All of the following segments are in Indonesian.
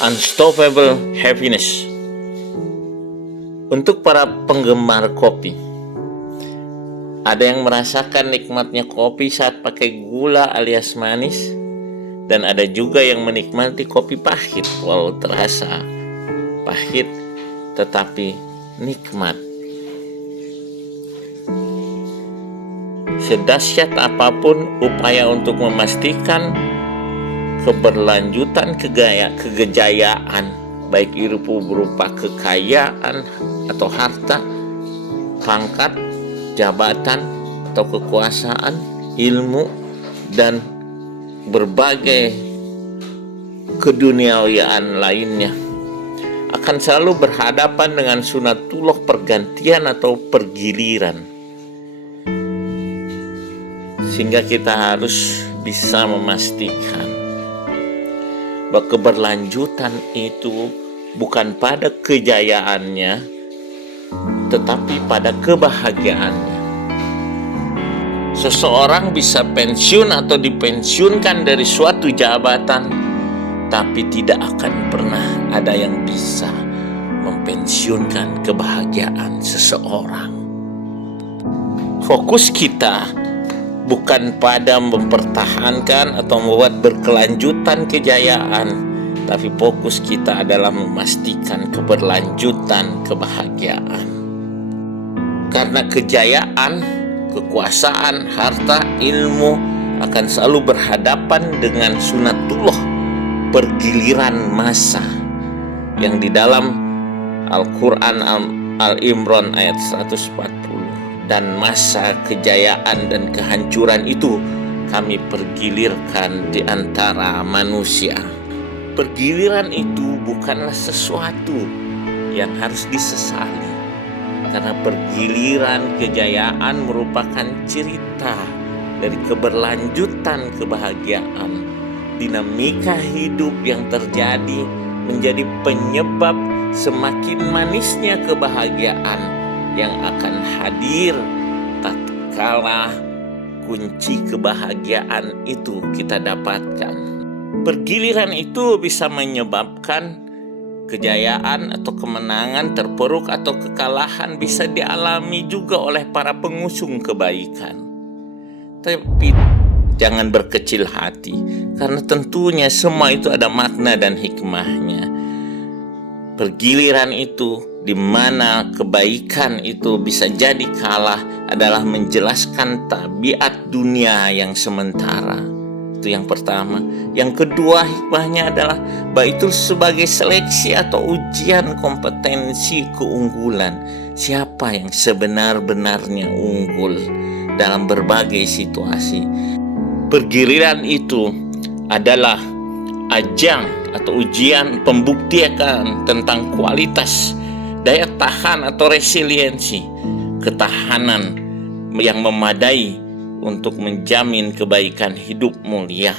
Unstoppable Happiness. Untuk para penggemar kopi, ada yang merasakan nikmatnya kopi saat pakai gula alias manis, dan ada juga yang menikmati kopi pahit walau terasa pahit tetapi nikmat. Sedahsyat apapun upaya untuk memastikan keberlanjutan kejayaan, baik itu berupa kekayaan atau harta, pangkat, jabatan atau kekuasaan, ilmu, dan berbagai keduniawian lainnya, akan selalu berhadapan dengan sunatullah pergantian atau pergiliran. Sehingga kita harus bisa memastikan bahwa keberlanjutan itu bukan pada kejayaannya, tetapi pada kebahagiaannya. Seseorang bisa pensiun atau dipensiunkan dari suatu jabatan, tapi tidak akan pernah ada yang bisa mempensiunkan kebahagiaan seseorang. Fokus kita bukan pada mempertahankan atau membuat berkelanjutan kejayaan, tapi fokus kita adalah memastikan keberlanjutan kebahagiaan. Karena kejayaan, kekuasaan, harta, ilmu akan selalu berhadapan dengan sunatullah pergiliran masa yang di dalam Al-Quran Al-Imran ayat 140. Dan masa kejayaan dan kehancuran itu kami pergilirkan di antara manusia. Pergiliran itu bukanlah sesuatu yang harus disesali, karena pergiliran kejayaan merupakan cerita dari keberlanjutan kebahagiaan. Dinamika hidup yang terjadi menjadi penyebab semakin manisnya kebahagiaan yang akan hadir tatkala kunci kebahagiaan itu kita dapatkan. Pergiliran itu bisa menyebabkan kejayaan atau kemenangan, terpuruk atau kekalahan bisa dialami juga oleh para pengusung kebaikan. Tapi jangan berkecil hati, karena tentunya semua itu ada makna dan hikmahnya. Pergiliran itu di mana kebaikan itu bisa jadi kalah adalah menjelaskan tabiat dunia yang sementara. Itu yang pertama. Yang kedua, hikmahnya adalah bahwa itu sebagai seleksi atau ujian kompetensi keunggulan. Siapa yang sebenar-benarnya unggul dalam berbagai situasi. Pergiliran itu adalah ajang atau ujian pembuktian tentang kualitas daya tahan atau resiliensi, ketahanan yang memadai untuk menjamin kebaikan hidup mulia.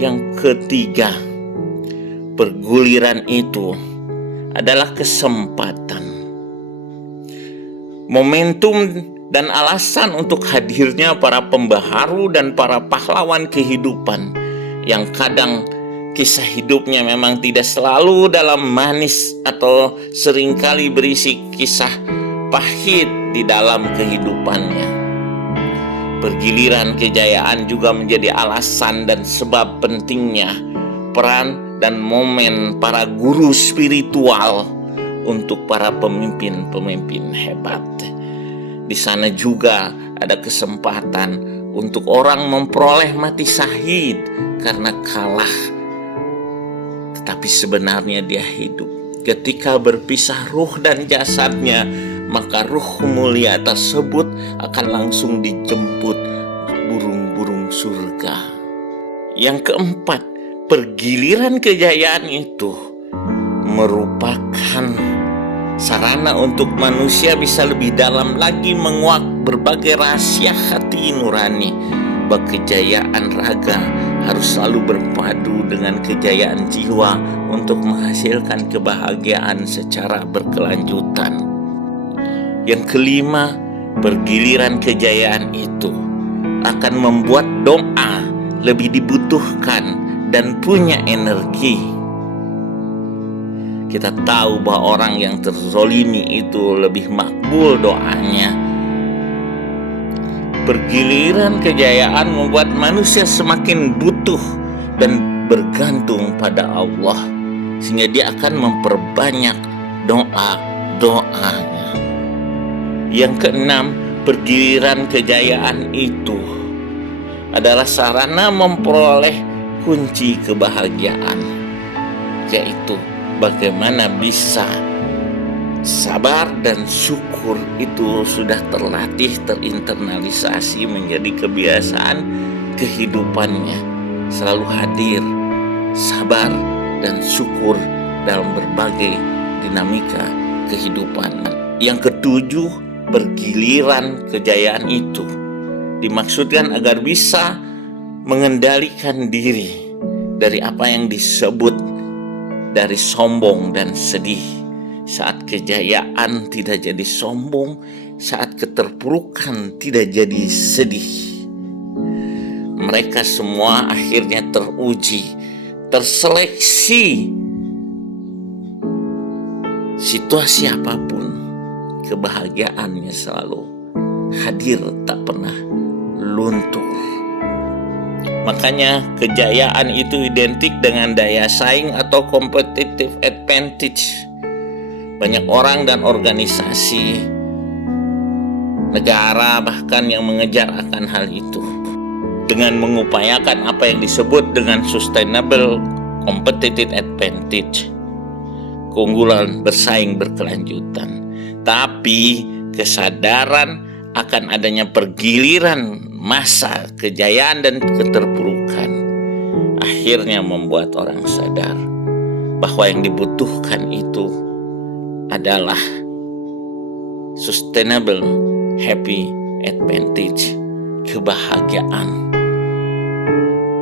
Yang ketiga, perguliran itu adalah kesempatan, momentum dan alasan untuk hadirnya para pembaharu dan para pahlawan kehidupan yang kadang kisah hidupnya memang tidak selalu dalam manis atau seringkali berisi kisah pahit di dalam kehidupannya. Pergiliran kejayaan juga menjadi alasan dan sebab pentingnya peran dan momen para guru spiritual untuk para pemimpin-pemimpin hebat. Di sana juga ada kesempatan untuk orang memperoleh mati syahid karena kalah, tetapi sebenarnya dia hidup. Ketika berpisah ruh dan jasadnya, maka ruh mulia tersebut akan langsung dijemput burung-burung surga. Yang keempat, pergiliran kejayaan itu merupakan sarana untuk manusia bisa lebih dalam lagi menguak berbagai rahasia hati nurani. Bahwa kejayaan raga harus selalu berpadu dengan kejayaan jiwa untuk menghasilkan kebahagiaan secara berkelanjutan. Yang kelima, pergiliran kejayaan itu akan membuat doa lebih dibutuhkan dan punya energi. Kita tahu bahwa orang yang terzolimi itu lebih makbul doanya. Bergiliran kejayaan membuat manusia semakin butuh dan bergantung pada Allah, sehingga dia akan memperbanyak doa-doanya. Yang keenam, bergiliran kejayaan itu adalah sarana memperoleh kunci kebahagiaan, yaitu bagaimana bisa sabar dan syukur itu sudah terlatih, terinternalisasi menjadi kebiasaan kehidupannya. Selalu hadir, sabar dan syukur dalam berbagai dinamika kehidupan. Yang ketujuh, bergiliran kejayaan itu dimaksudkan agar bisa mengendalikan diri dari apa yang disebut dari sombong dan sedih. Saat kejayaan tidak jadi sombong, saat keterpurukan tidak jadi sedih. Mereka semua akhirnya teruji, terseleksi. Situasi apapun, kebahagiaannya selalu hadir, tak pernah luntur. Makanya kejayaan itu identik dengan daya saing atau competitive advantage. Banyak orang dan organisasi, negara bahkan yang mengejar akan hal itu, dengan mengupayakan apa yang disebut dengan sustainable competitive advantage, keunggulan bersaing berkelanjutan. Tapi kesadaran akan adanya pergiliran masa kejayaan dan keterpurukan akhirnya membuat orang sadar bahwa yang dibutuhkan itu adalah sustainable happy advantage, kebahagiaan,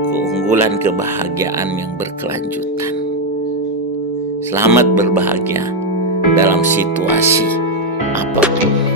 keunggulan kebahagiaan yang berkelanjutan. Selamat berbahagia dalam situasi apapun.